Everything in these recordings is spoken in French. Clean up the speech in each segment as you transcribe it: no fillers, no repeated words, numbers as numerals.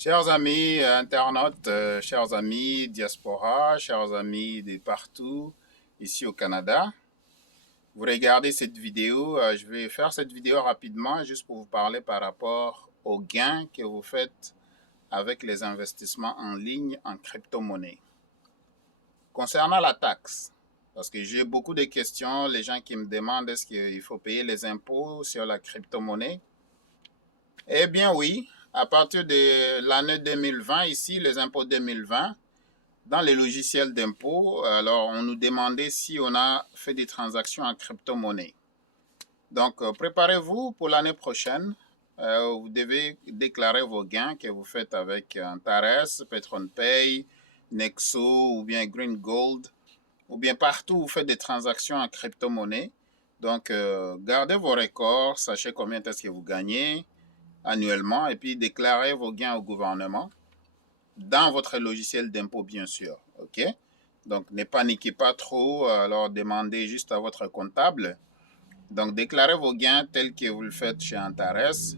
Chers amis internautes, chers amis diaspora, chers amis de partout ici au Canada, vous regardez cette vidéo. Je vais faire cette vidéo rapidement juste pour vous parler par rapport aux gains que vous faites avec les investissements en ligne en crypto-monnaie. Concernant la taxe, parce que j'ai beaucoup de questions, les gens qui me demandent est-ce qu'il faut payer les impôts sur la crypto-monnaie? Eh bien oui, à partir de l'année 2020, ici, les impôts 2020, dans les logiciels d'impôt, alors on nous demandait si on a fait des transactions en crypto-monnaie. Donc, préparez-vous pour l'année prochaine. Vous devez déclarer vos gains que vous faites avec Antares, PetronPay, Nexo ou bien Green Gold, ou bien partout où vous faites des transactions en crypto-monnaie. Donc, gardez vos records, sachez combien est-ce que vous gagnez annuellement et puis déclarez vos gains au gouvernement dans votre logiciel d'impôt, bien sûr. OK? Donc, ne paniquez pas trop, alors demandez juste à votre comptable. Donc, déclarez vos gains tels que vous le faites chez Antares.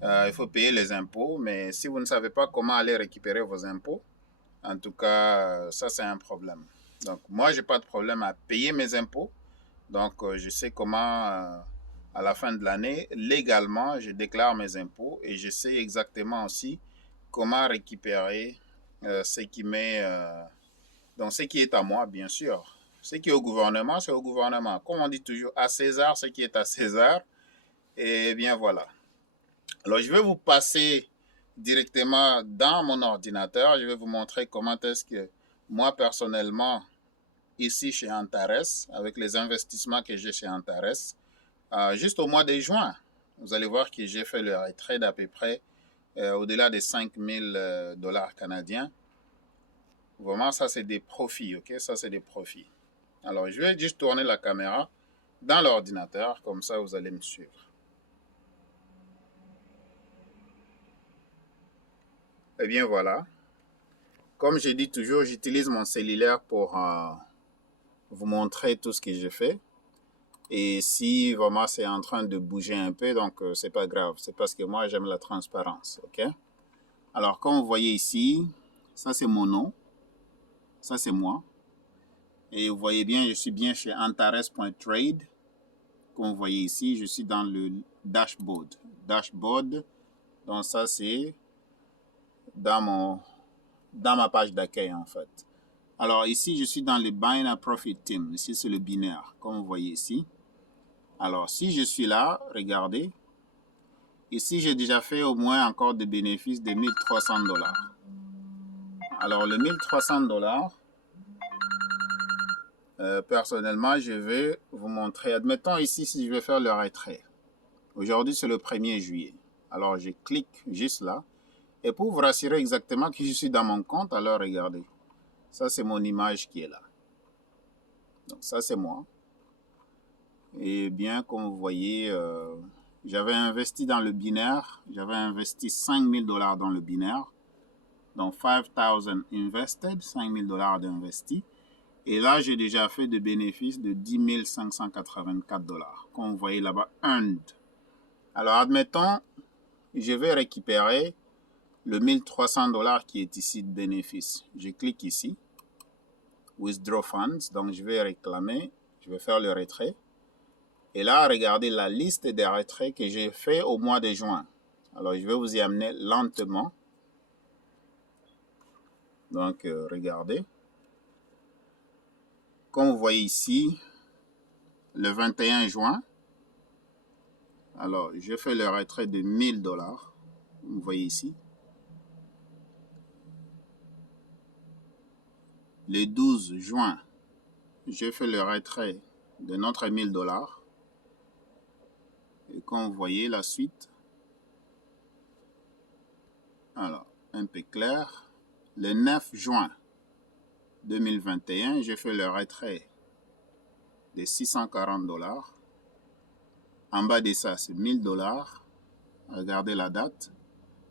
Il faut payer les impôts, mais si vous ne savez pas comment aller récupérer vos impôts, en tout cas, ça, c'est un problème. Donc, moi, je n'ai pas de problème à payer mes impôts. Donc, je sais comment, à la fin de l'année, légalement, je déclare mes impôts et je sais exactement aussi comment récupérer ce qui m'est, donc ce qui est à moi, bien sûr. Ce qui est au gouvernement, c'est au gouvernement. Comme on dit toujours, à César, ce qui est à César. Et bien voilà. Alors, je vais vous passer directement dans mon ordinateur. Je vais vous montrer comment est-ce que moi, personnellement, ici chez Antares, avec les investissements que j'ai chez Antares, juste au mois de juin, vous allez voir que j'ai fait le retrait d'à peu près au-delà des 5 000 dollars canadiens. Vraiment, ça, c'est des profits, OK? Ça, c'est des profits. Alors, je vais juste tourner la caméra dans l'ordinateur, comme ça, vous allez me suivre. Eh bien, voilà. Comme je dis toujours, j'utilise mon cellulaire pour vous montrer tout ce que j'ai fait. Et si vraiment c'est en train de bouger un peu, donc c'est pas grave. C'est parce que moi, j'aime la transparence, OK? Alors, comme vous voyez ici, ça, c'est mon nom. Ça, c'est moi. Et vous voyez bien, je suis bien chez Antares.trade. Comme vous voyez ici, je suis dans le dashboard. Dashboard, donc ça, c'est dans ma page d'accueil, en fait. Alors, ici, je suis dans le Binary Profit Team. Ici, c'est le binaire, comme vous voyez ici. Alors, si je suis là, regardez. Ici, j'ai déjà fait au moins encore des bénéfices de 1300 dollars. Alors, le 1300 dollars, personnellement, je vais vous montrer. Admettons ici, si je vais faire le retrait. Aujourd'hui, c'est le 1er juillet. Alors, je clique juste là. Et pour vous rassurer exactement que je suis dans mon compte, alors regardez. Ça, c'est mon image qui est là. Donc, ça, c'est moi. Et bien, comme vous voyez, j'avais investi dans le binaire. J'avais investi 5000 dollars dans le binaire. Donc, 5000 invested, 5000 dollars d'investi. Et là, j'ai déjà fait des bénéfices de 10 584 dollars. Comme vous voyez là-bas, earned. Alors, admettons, je vais récupérer le 1300 dollars qui est ici de bénéfice. Je clique ici, Withdraw Funds. Donc, je vais réclamer, je vais faire le retrait. Et là, regardez la liste des retraits que j'ai fait au mois de juin. Alors, je vais vous y amener lentement. Donc, regardez. Comme vous voyez ici, le 21 juin, alors, je fais le retrait de 1000 dollars. Vous voyez ici. Le 12 juin, je fais le retrait de notre 1000 dollars. Et comme vous voyez la suite, alors, un peu clair. Le 9 juin 2021, je fais le retrait de 640 dollars. En bas de ça, c'est 1000 dollars. Regardez la date.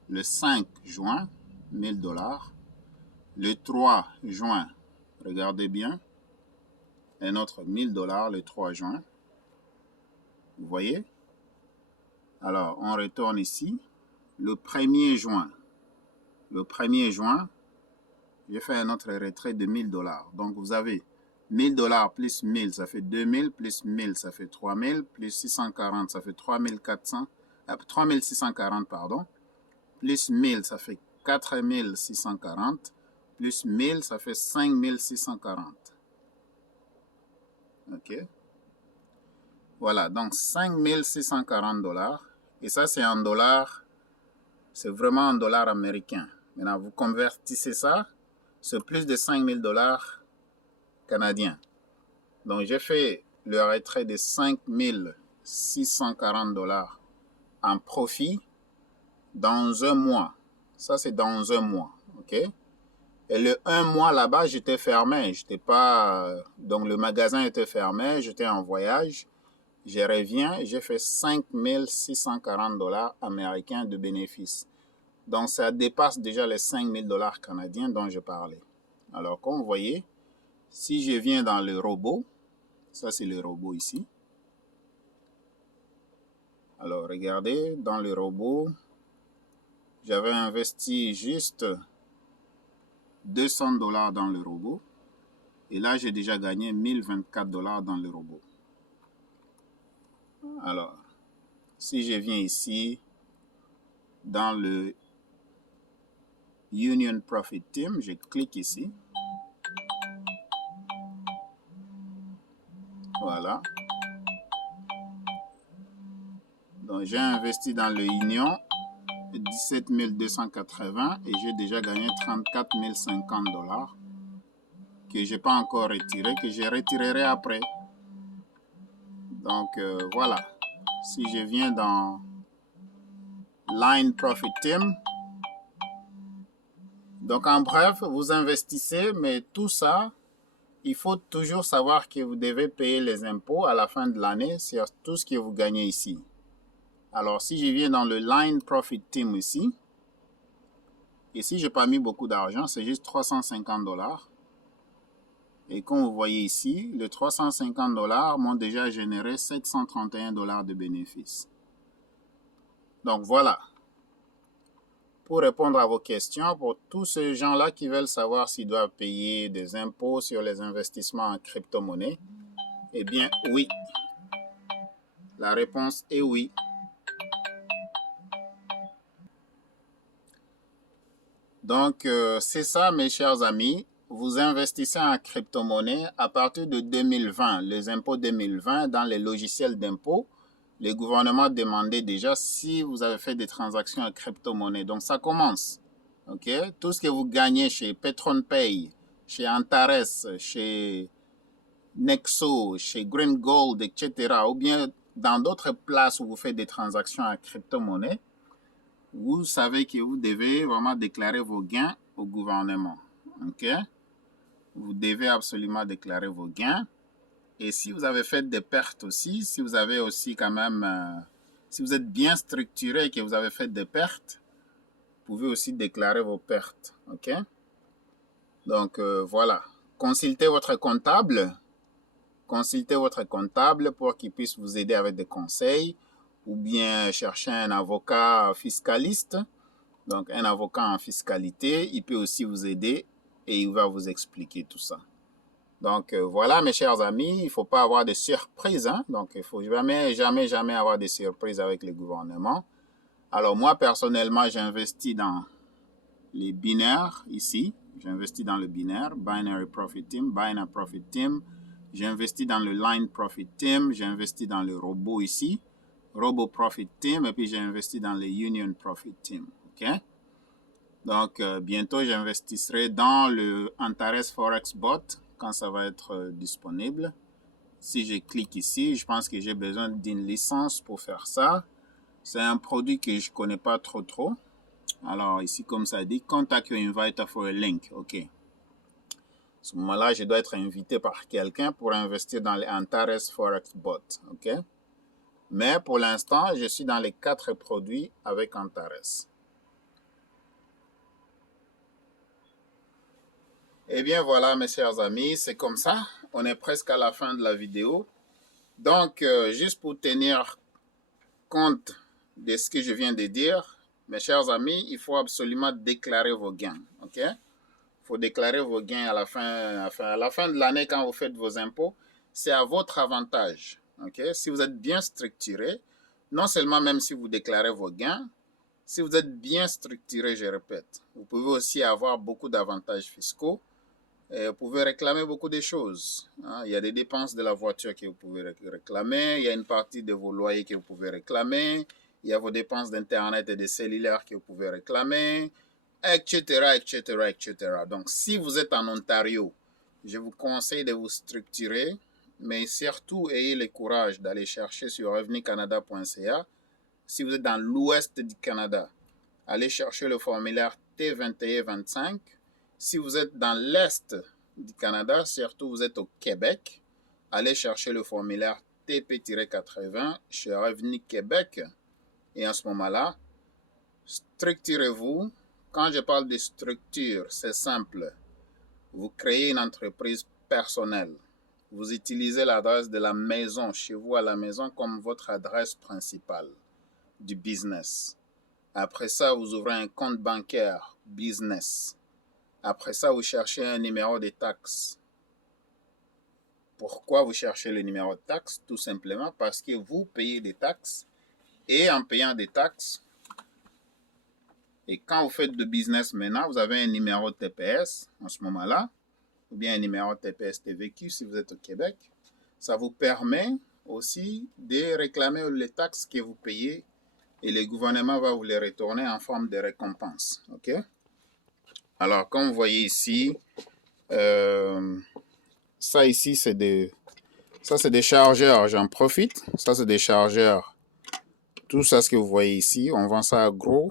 Le 5 juin, 1000 dollars. Le 3 juin, regardez bien, un autre 1000 dollars le 3 juin. Vous voyez? Alors, on retourne ici. Le 1er juin, le 1er juin, j'ai fait un autre retrait de 1000 $. Donc, vous avez 1000 $ plus 1000, ça fait 2000, plus 1000, ça fait 3000, plus 640, ça fait 3640, pardon. Plus 1000, ça fait 4640, plus 1000, ça fait 5640. OK. Voilà, donc 5640 $. Et ça, c'est en dollars, c'est vraiment en dollars américains. Maintenant, vous convertissez ça, c'est plus de 5000 $ canadiens. Donc, j'ai fait le retrait de 5640 $ en profit dans un mois. Ça, c'est dans un mois. OK? Et le un mois là-bas, j'étais fermé. J'étais pas. Donc, le magasin était fermé. J'étais en voyage. Je reviens. J'ai fait 5640 $ américains de bénéfices. Donc, ça dépasse déjà les 5000 $ canadiens dont je parlais. Alors, comme vous voyez, si je viens dans le robot, ça c'est le robot ici. Alors, regardez, dans le robot, j'avais investi juste 200 $ dans le robot. Et là, j'ai déjà gagné 1024 $ dans le robot. Alors, si je viens ici, dans le Union Profit Team, je clique ici. Voilà. Donc, j'ai investi dans le Union 17 280 et j'ai déjà gagné 34 050 $ que je n'ai pas encore retiré, que je retirerai après. Donc, voilà. Si je viens dans Line Profit Team, donc en bref, vous investissez, mais tout ça, il faut toujours savoir que vous devez payer les impôts à la fin de l'année sur tout ce que vous gagnez ici. Alors, si je viens dans le Line Profit Team ici, je n'ai pas mis beaucoup d'argent, c'est juste 350 $. Et comme vous voyez ici, les 350 $ m'ont déjà généré 731 $ de bénéfices. Donc voilà. Pour répondre à vos questions, pour tous ces gens-là qui veulent savoir s'ils doivent payer des impôts sur les investissements en crypto-monnaie, eh bien oui. La réponse est oui. Donc c'est ça mes chers amis. Vous investissez en crypto-monnaie à partir de 2020, les impôts 2020 dans les logiciels d'impôts. Le gouvernement demandait déjà si vous avez fait des transactions en crypto-monnaie. Donc, ça commence. OK? Tout ce que vous gagnez chez PetronPay, chez Antares, chez Nexo, chez Green Gold, etc., ou bien dans d'autres places où vous faites des transactions en crypto-monnaie, vous savez que vous devez vraiment déclarer vos gains au gouvernement. OK? Vous devez absolument déclarer vos gains. Et si vous avez fait des pertes aussi, si vous avez aussi quand même, si vous êtes bien structuré et que vous avez fait des pertes, vous pouvez aussi déclarer vos pertes. OK? Donc, voilà. Consultez votre comptable. Consultez votre comptable pour qu'il puisse vous aider avec des conseils ou bien chercher un avocat fiscaliste. Donc, un avocat en fiscalité, il peut aussi vous aider et il va vous expliquer tout ça. Donc, voilà, mes chers amis, il ne faut pas avoir de surprises. Hein? Donc, il ne faut jamais avoir de surprises avec le gouvernement. Alors, moi, personnellement, j'investis dans les binaires ici. J'investis dans le binaire, Binary Profit Team, Binary Profit Team. J'investis dans le Line Profit Team. J'investis dans le robot ici, Robo Profit Team. Et puis, j'ai investi dans le Union Profit Team. OK? Donc, bientôt, j'investirai dans le Antares Forex Bot quand ça va être disponible. Si je clique ici, je pense que j'ai besoin d'une licence pour faire ça. C'est un produit que je ne connais pas trop. Alors, ici, comme ça dit, contact your inviter for a link. OK. À ce moment-là, je dois être invité par quelqu'un pour investir dans les Antares Forex Bot. OK. Mais pour l'instant, je suis dans les 4 produits avec Antares. Eh bien voilà mes chers amis, c'est comme ça, on est presque à la fin de la vidéo. Donc juste pour tenir compte de ce que je viens de dire, mes chers amis, il faut absolument déclarer vos gains. OK? Il faut déclarer vos gains à la fin de l'année quand vous faites vos impôts. C'est à votre avantage. OK? Si vous êtes bien structuré, non seulement même si vous déclarez vos gains, si vous êtes bien structuré, je répète, vous pouvez aussi avoir beaucoup d'avantages fiscaux. Et vous pouvez réclamer beaucoup de choses. Il y a des dépenses de la voiture que vous pouvez réclamer. Il y a une partie de vos loyers que vous pouvez réclamer. Il y a vos dépenses d'Internet et de cellulaire que vous pouvez réclamer, etc., etc., etc. Donc, si vous êtes en Ontario, je vous conseille de vous structurer, mais surtout, ayez le courage d'aller chercher sur revenucanada.ca. Si vous êtes dans l'ouest du Canada, allez chercher le formulaire T2125. Si vous êtes dans l'est du Canada, surtout vous êtes au Québec, allez chercher le formulaire TP-80 chez Revenu Québec. Et en ce moment-là, structurez-vous. Quand je parle de structure, c'est simple. Vous créez une entreprise personnelle. Vous utilisez l'adresse de la maison, chez vous à la maison, comme votre adresse principale du business. Après ça, vous ouvrez un compte bancaire business. Après ça, vous cherchez un numéro de taxe. Pourquoi vous cherchez le numéro de taxe? Tout simplement parce que vous payez des taxes. Et en payant des taxes, et quand vous faites de business maintenant, vous avez un numéro de TPS en ce moment-là, ou bien un numéro de TPS TVQ si vous êtes au Québec. Ça vous permet aussi de réclamer les taxes que vous payez et le gouvernement va vous les retourner en forme de récompense. OK? Alors, comme vous voyez ici, ça ici, c'est des chargeurs. J'en profite. Ça, c'est des chargeurs. Tout ça, ce que vous voyez ici, on vend ça gros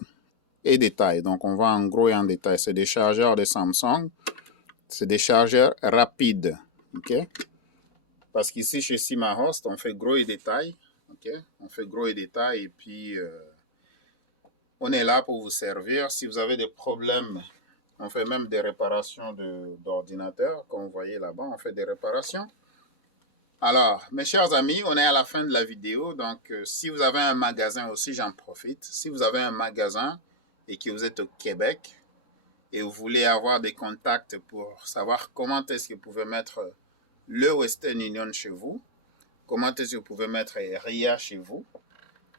et détail. Donc, on vend en gros et en détail. C'est des chargeurs de Samsung. C'est des chargeurs rapides. OK? Parce qu'ici, chez Simahost, on fait gros et détail. OK? On fait gros et détail et puis on est là pour vous servir. Si vous avez des problèmes, on fait même des réparations d'ordinateurs. Comme vous voyez là-bas, on fait des réparations. Alors, mes chers amis, on est à la fin de la vidéo. Donc, si vous avez un magasin aussi, j'en profite. Si vous avez un magasin et que vous êtes au Québec et vous voulez avoir des contacts pour savoir comment est-ce que vous pouvez mettre le Western Union chez vous, comment est-ce que vous pouvez mettre RIA chez vous,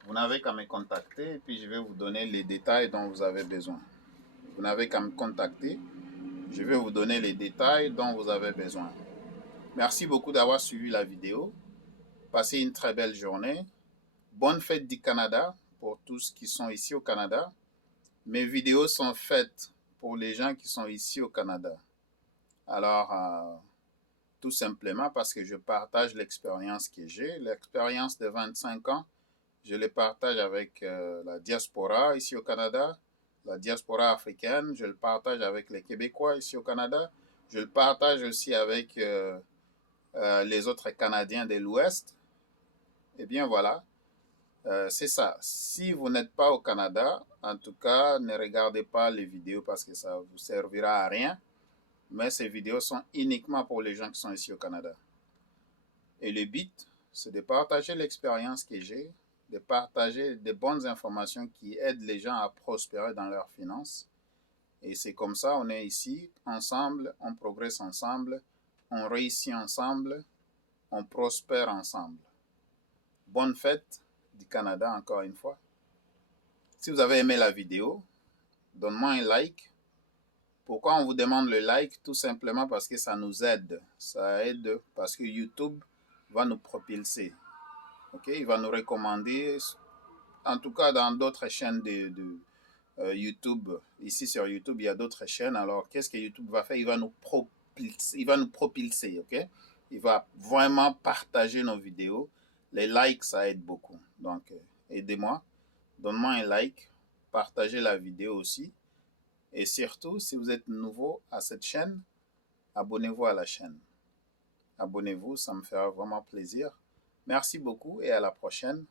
vous n'avez qu'à me contacter et puis je vais vous donner les détails dont vous avez besoin. Vous n'avez qu'à me contacter. Je vais vous donner les détails dont vous avez besoin. Merci beaucoup d'avoir suivi la vidéo. Passez une très belle journée. Bonne fête du Canada pour tous qui sont ici au Canada. Mes vidéos sont faites pour les gens qui sont ici au Canada. Alors, tout simplement parce que je partage l'expérience que j'ai. L'expérience de 25 ans, je le partage avec la diaspora ici au Canada. La diaspora africaine, je le partage avec les Québécois ici au Canada. Je le partage aussi avec les autres Canadiens de l'Ouest. Eh bien voilà, c'est ça. Si vous n'êtes pas au Canada, en tout cas, ne regardez pas les vidéos parce que ça ne vous servira à rien. Mais ces vidéos sont uniquement pour les gens qui sont ici au Canada. Et le but, c'est de partager l'expérience que j'ai, de partager des bonnes informations qui aident les gens à prospérer dans leurs finances. Et c'est comme ça, on est ici, ensemble, on progresse ensemble, on réussit ensemble, on prospère ensemble. Bonne fête du Canada encore une fois. Si vous avez aimé la vidéo, donne-moi un like. Pourquoi on vous demande le like? Tout simplement parce que ça nous aide. Ça aide parce que YouTube va nous propulser. Okay? Il va nous recommander, en tout cas dans d'autres chaînes de YouTube. Ici sur YouTube, il y a d'autres chaînes. Alors, qu'est-ce que YouTube va faire? Il va nous propulser. Okay? Il va vraiment partager nos vidéos. Les likes, ça aide beaucoup. Donc, aidez-moi. Donne-moi un like. Partagez la vidéo aussi. Et surtout, si vous êtes nouveau à cette chaîne, abonnez-vous à la chaîne. Abonnez-vous, ça me fera vraiment plaisir. Merci beaucoup et à la prochaine.